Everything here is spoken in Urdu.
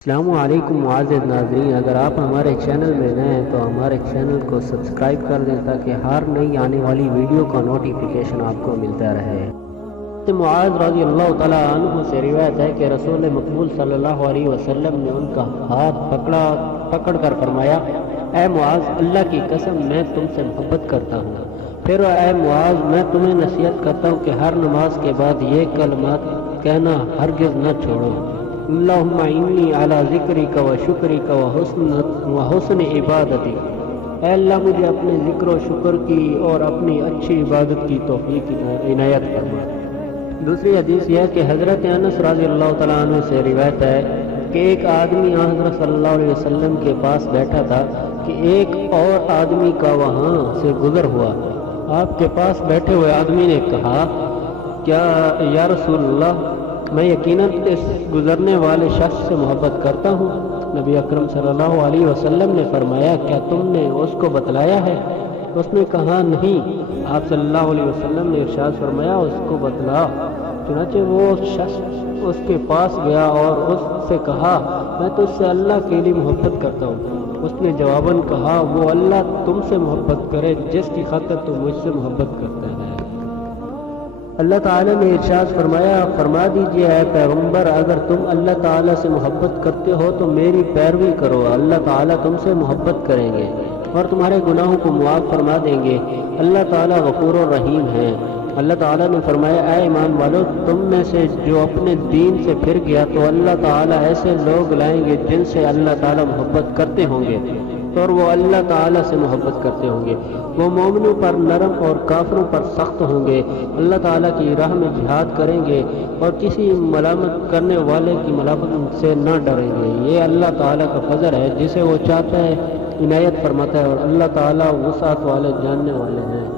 السلام علیکم معزز ناظرین، اگر آپ ہمارے چینل میں نئے ہیں تو ہمارے چینل کو سبسکرائب کر دیں تاکہ ہر نئی آنے والی ویڈیو کا نوٹیفیکیشن آپ کو ملتا رہے۔ معاذ رضی اللہ تعالیٰ عنہ سے روایت ہے کہ رسول مقبول صلی اللہ علیہ وسلم نے ان کا ہاتھ پکڑ کر فرمایا، اے معاذ، اللہ کی قسم میں تم سے محبت کرتا ہوں۔ پھر اے معاذ، میں تمہیں نصیحت کرتا ہوں کہ ہر نماز کے بعد یہ کلمات کہنا ہرگز نہ چھوڑو، اللہم انی علی ذکرک و شکرک و حسن عبادتی۔ اے اللہ، مجھے اپنے ذکر و شکر کی اور اپنی اچھی عبادت کی توفیق عنایت فرما۔ دوسری حدیث یہ ہے کہ حضرت انس رضی اللہ تعالیٰ عنہ سے روایت ہے کہ ایک آدمی حضرت صلی اللہ علیہ وسلم کے پاس بیٹھا تھا کہ ایک اور آدمی کا وہاں سے گزر ہوا۔ آپ کے پاس بیٹھے ہوئے آدمی نے کہا، کیا یا رسول اللہ، میں یقیناً اس گزرنے والے شخص سے محبت کرتا ہوں۔ نبی اکرم صلی اللہ علیہ وسلم نے فرمایا، کیا تم نے اس کو بتلایا ہے؟ اس نے کہا، نہیں۔ آپ صلی اللہ علیہ وسلم نے ارشاد فرمایا، اس کو بتلا۔ چنانچہ وہ شخص اس کے پاس گیا اور اس سے کہا، میں تو اس سے اللہ کے لیے محبت کرتا ہوں۔ اس نے جواباً کہا، وہ اللہ تم سے محبت کرے جس کی خاطر تم مجھ سے محبت کرتا ہے۔ اللہ تعالیٰ نے ارشاد فرمایا، فرما دیجئے اے پیغمبر، اگر تم اللہ تعالیٰ سے محبت کرتے ہو تو میری پیروی کرو، اللہ تعالیٰ تم سے محبت کریں گے اور تمہارے گناہوں کو معاف فرما دیں گے۔ اللہ تعالیٰ غفور و رحیم ہے۔ اللہ تعالیٰ نے فرمایا، اے ایمان والو، تم میں سے جو اپنے دین سے پھر گیا تو اللہ تعالیٰ ایسے لوگ لائیں گے جن سے اللہ تعالیٰ محبت کرتے ہوں گے اور وہ اللہ تعالیٰ سے محبت کرتے ہوں گے۔ وہ مومنوں پر نرم اور کافروں پر سخت ہوں گے، اللہ تعالیٰ کی راہ میں جہاد کریں گے اور کسی ملامت کرنے والے کی ملامت سے نہ ڈریں گے۔ یہ اللہ تعالیٰ کا فضل ہے، جسے وہ چاہتا ہے عنایت فرماتا ہے، اور اللہ تعالیٰ وسعت والے جاننے والے ہیں۔